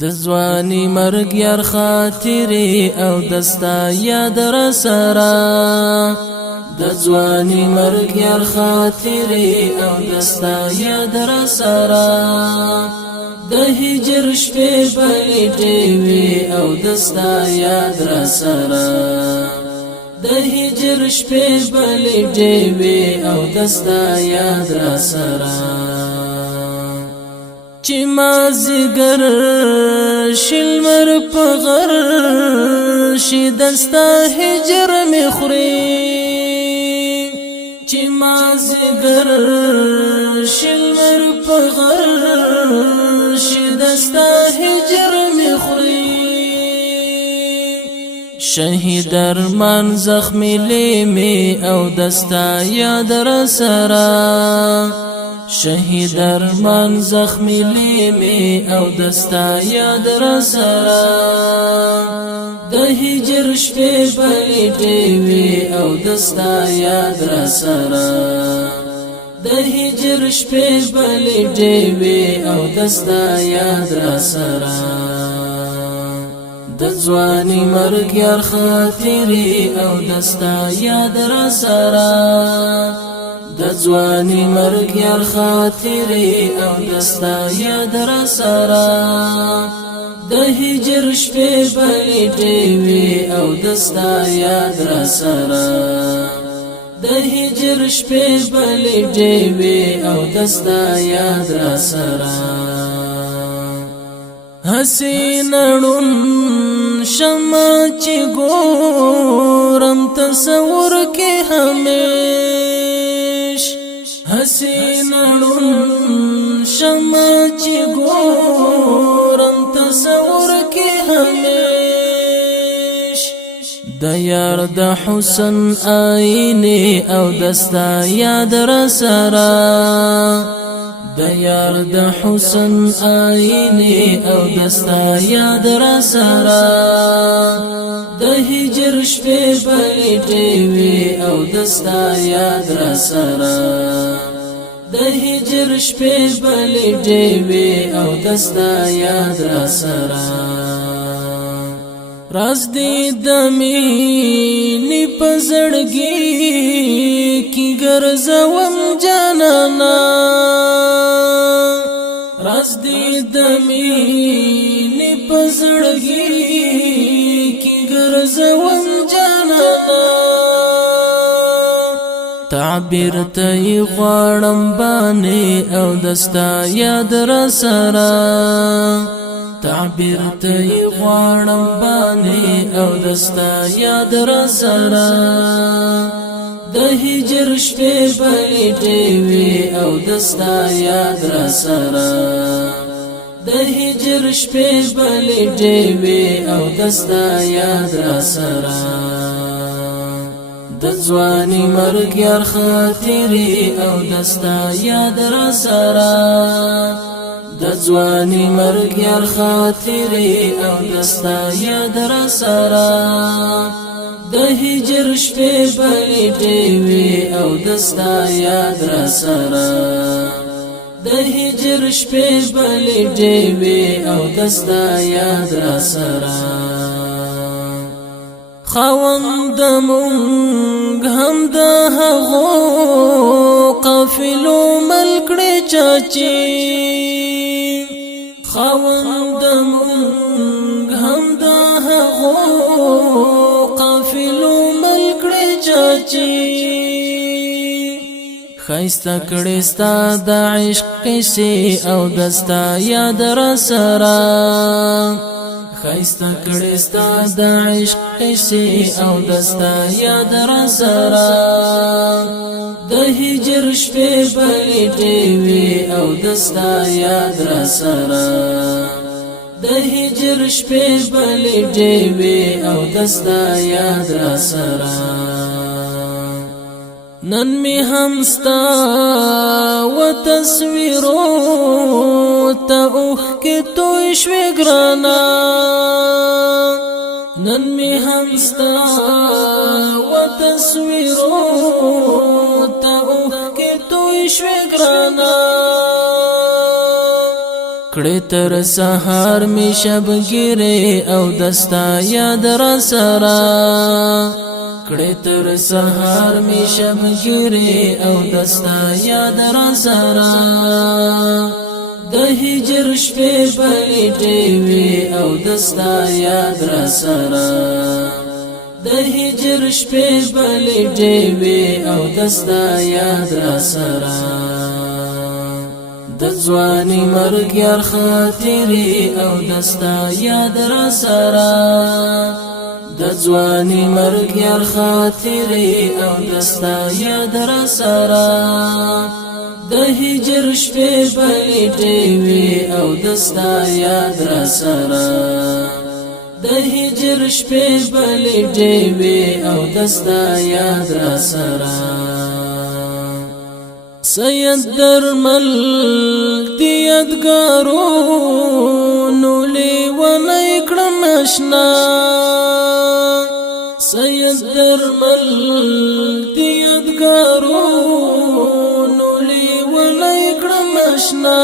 د ځواني مرګ یار خاطرې او دستا یاد را سره د ځواني مرګ یار خاطرې او دستا یاد را سره د هجر شپې بلې وي او دستا یاد را سره د هجر شپې بلې وي او دستا یاد را سره چې مازیګر شلمر په غر شي دستا هجر می خوري چې مازیګر شلمر په غر شي دستا هجر می خوري شهید ارمان زخمی لیمی او دستا یاد را سره شهید ارمان زخمی لیمی او دستا یاد را سره د هجر شپې بلې وي او دستا یاد را سره د هجر شپې بلې وي او دستا یاد را سره د ځواني مرګ یار خاطرې او دستا یاد را سره د ځواني مرګ یار خاطرې او دستا یاد را سره د هجر شپې بلې وي او دستا یاد را سره د هجر شپې بلې وي او دستا یاد را سره حسینړون شمع چې ګورم تصور کې همیش حسینړون شمع چې ګورم تصور کې همیش د یار د حسن آینه او دستا یاد را سره د یار د حسن آینه او دستا یاد را سره د هجر شپې بلې وي او دستا یاد را سره د هجر شپې بلې وي او دستا یاد را سره راز دې د مینې په زړګي کې ګرځوم جانانا راز دې د مینې په زړګي کې ګرځوم جانانا تعبیر ته غواړم باندې او دستا یاد را سره تعبیر ته غواړم باندې او دستا یاد را سره د هجر شپې بلې وي او دستا یاد را سره د هجر شپې بلې وي او دستا یاد را سره د ځواني مرګ یار خاطرې او دستا یاد را سره د ځواني مرګ یار خاطرې او دستا یاد را سره د هجر شپې بلې وي او دستا یاد را سره د هجر شپې بلې وي او دستا یاد را سره خوند مونږ هم د هغو قافلو ملکړې چاچی خوند مونږ هم د هغو قافلو ملکړې چاچی خایسته کړې ستا د عشق کیسې او دستا یاد را سره خایسته کړې ستا د عشق کیسې او دستا یاد را سره د هجر شپې بلې وي او دستا یاد را سره د هجر شپې بلې وي او دستا یاد را سره نن می هم ستا و تصویرو ته اوښ کې توی شوې ګرانا نن می هم ستا و تصویرو ته اوښ کې توی شوې ګرانا کړه تر سحر می شبګری او دستا یاد را سرا کړه تر سحر می شبګری او دستا یاد را سرا د هجر شپې پلیټې وی او دستا یاد را سرا د هجر شپې پلیټې وی او دستا یاد را سرا د ځواني مرګ یار خاطرې او دستا یاد را سرا د ځواني مرګ یار خاطرې او دستا یاد را سرا د هجر شپې پلیټې وی او دستا یاد را سرا د هجر شپې پلیټې وی او دستا یاد را سرا سید درمل دیدگارو نولی ونی کړم نشنا سید درمل دیدگارو نولی ونی کړم نشنا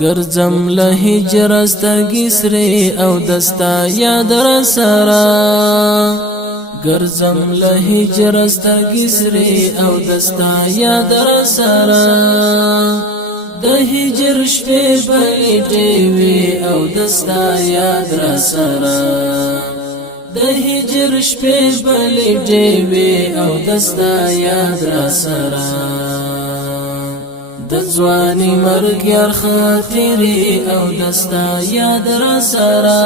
ګرځم له هجر سترګې سرې او دستا یاد را سرا ګرځم له هجر سترګې سرې او دستا یاد را سرا د هجر شپې پلیټې وی او دستا یاد را سرا د هجر شپې پلیټې وی او دستا یاد را سرا د ځواني مرګ یار خاطرې او دستا یاد را سرا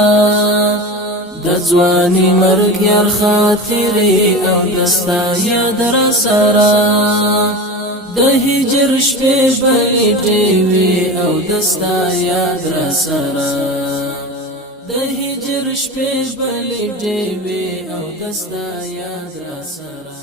د ځواني مرګ یار خاطرې او دستا یاد را سرا د هجر شپې پلیټې وی او دستا یاد را سرا د هجر شپې پلیټې وی او دستا یاد را سرا